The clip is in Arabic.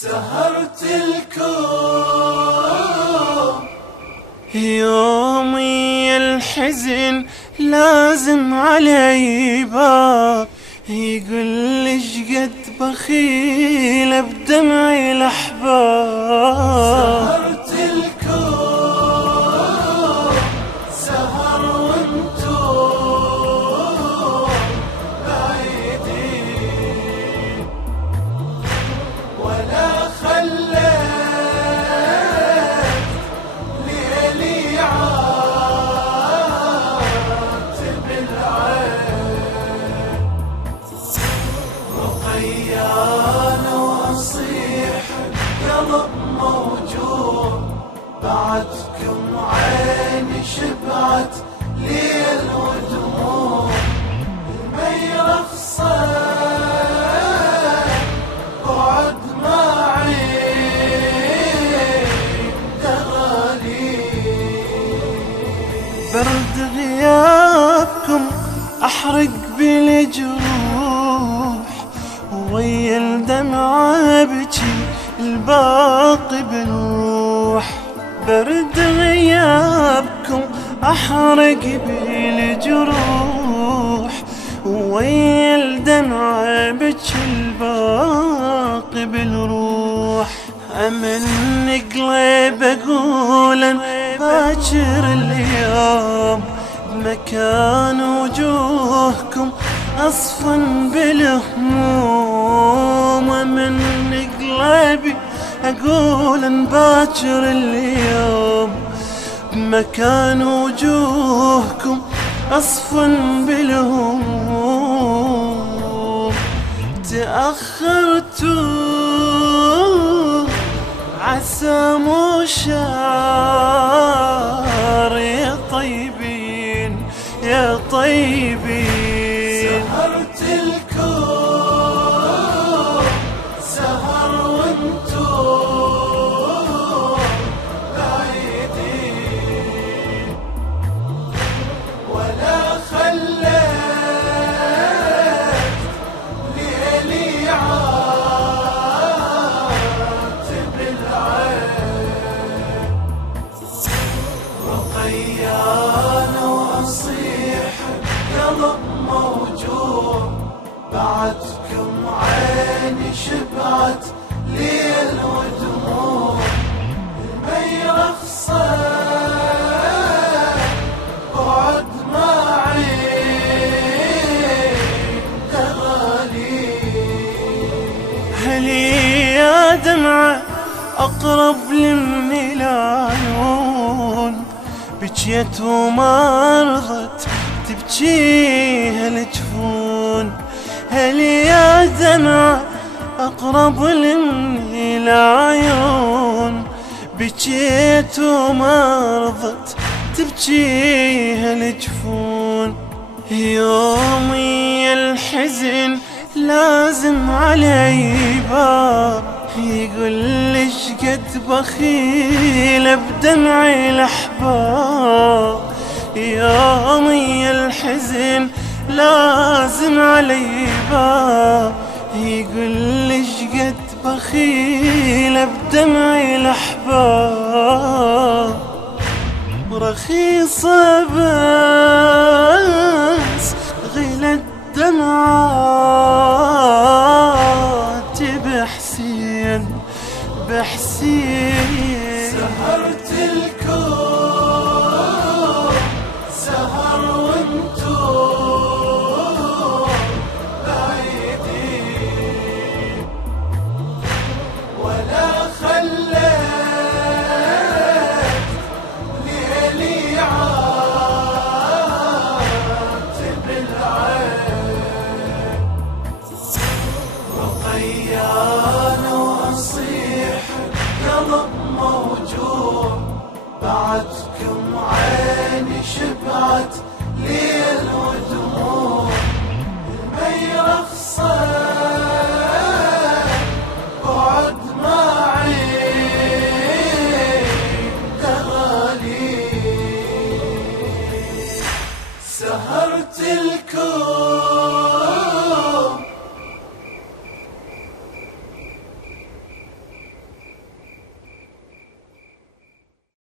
سهرت الكون يومي الحزن لازم علي باب يقول ليش قد بخيل بدمعي الأحباب. سهرت الكون سهر وانتم بعيدين ولا خليت ليلي عاتب العين رقيان واصيح قلب موجوع بعدكم عيني شبعت ليل ودموع الميرخ صيد بعد ما عين دغالي برد غيابكم أحرق بالجروح ويا الدمعة بجي الباقي بنروح. برد غيابكم أحرق بالجروح ويا الدمعة بجي الباقي بنروح. أمن قلب أقولا باكر اليوم بمكان وجوهكم أصفن بالهموم. من قلبي أقول باكر اليوم بمكان وجوهكم أصفن بالهموم. تأخرتوا عسى مو شهر يا طيبين يا طيبين. سهرت الكون سهر وانتم بعيدين ولا خليت ليلي عاتب العين رقيان واصيح قلب موجوع بعدكم عيني شبعت ليل ودموع الميرخ صيد بعد ما عين دغالي. هلي يا دمعة أقرب من العيون بجيت وما رضت تبكيها الجفون. هلي يا دمعة أقرب مني العيون بجيت وما رضت تبكيها الجفون. يومي الحزن لازم علي باب يقول ليش قد بخيل بدمعي الأحباب. يومي الحزن لازم علي باب يقول ليش قد بخيل بدمعي الأحباب. رخيصة بس غلى الدمعات بحسين بحسين. سهرت الكون سهر وانتم بعيدين ولا خليت ليلي عاتب العين رقيان واصيح قلب موجوع بعدكم عيني شبعت ليل ودموع الميرخ صيد بعد ما عين دغالي. سهرت الكون